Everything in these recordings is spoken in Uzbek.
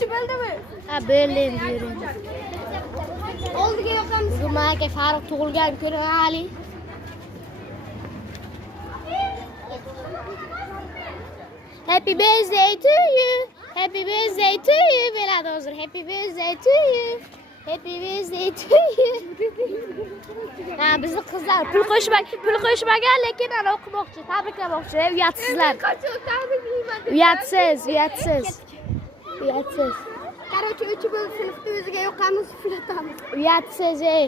uchi bo'ldimi? Ha, bo'ldi endi yuring. Oldiga yoqamiz. Bugun aka Farruh tug'ilgan kuni Ali. Happy birthday to you. Happy birthday to you. Bo'ladi hozir. Happy birthday to you. Happy birthday to you. Ha, bizni qizlar pul qo'shmagan, lekin ana o'qimoqchi, tabriklamoqchi. Uyatsizlar. Uyatsiz. Короче, uchi bo'ldi sinfda o'ziga yoqamiz, ulatamiz. Uyatsiz, ey.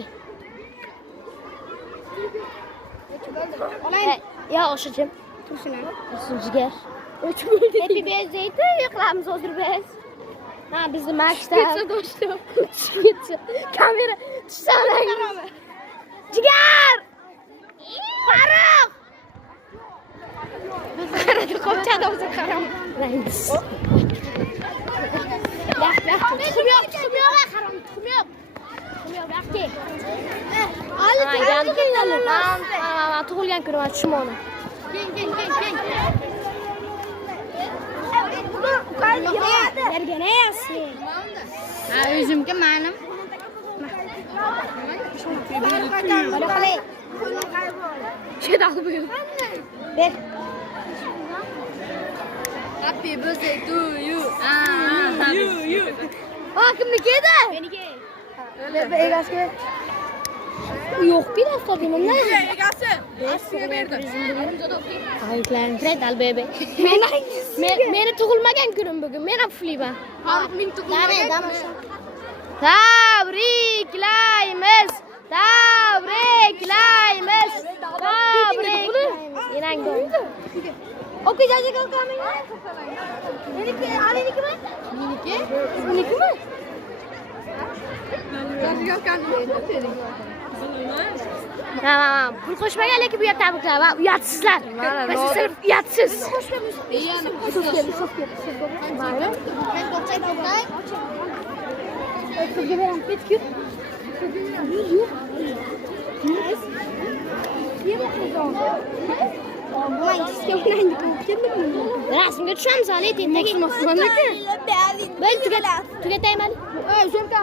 Olaymi? Ya, o'shachim. Tursin. Jigar. Uchi bo'ldi. Happy birthday to you qilamiz hozir biz. Ha, bizni maktab. Pizza. Kamera tushsang. Jigar! Farruh! Biz qarada qopchada o'zi qaram. Rayis. Tuxum yo'q, harom, tuxum yo'q. Yo'q. Ali, tug'ilgan kuni va tushmoqni. Keng. Yerga yasi. Ha, o'zimga ma'lum. Chedal bo'l. Ber. Happy birthday to you. You. Kimniki edi? Meniki. Egasiga. Yo'q, bilasda bundan. Egasi. Asiga berdi. Aytlarni kiret albebe. Meni tug'ilmagan kunim bugun. Men ham pufliman. Farruh men tug'ilmagan. Tabriklaymiz. Enang dong. Oke, jaja kau kami. Meniki, Aliniki mi? Meniki mi? Ha, pul qo'shmagan lekin bu yerda tabriklar va uyatsizlar. Biz sirf uyatsiz. Mayli. Men qo'chak bo'lay. Sizga beram ketki. Rasmga tushamiz hali tendagi. Bo'ldi, tugatayman. Ey, Jomka.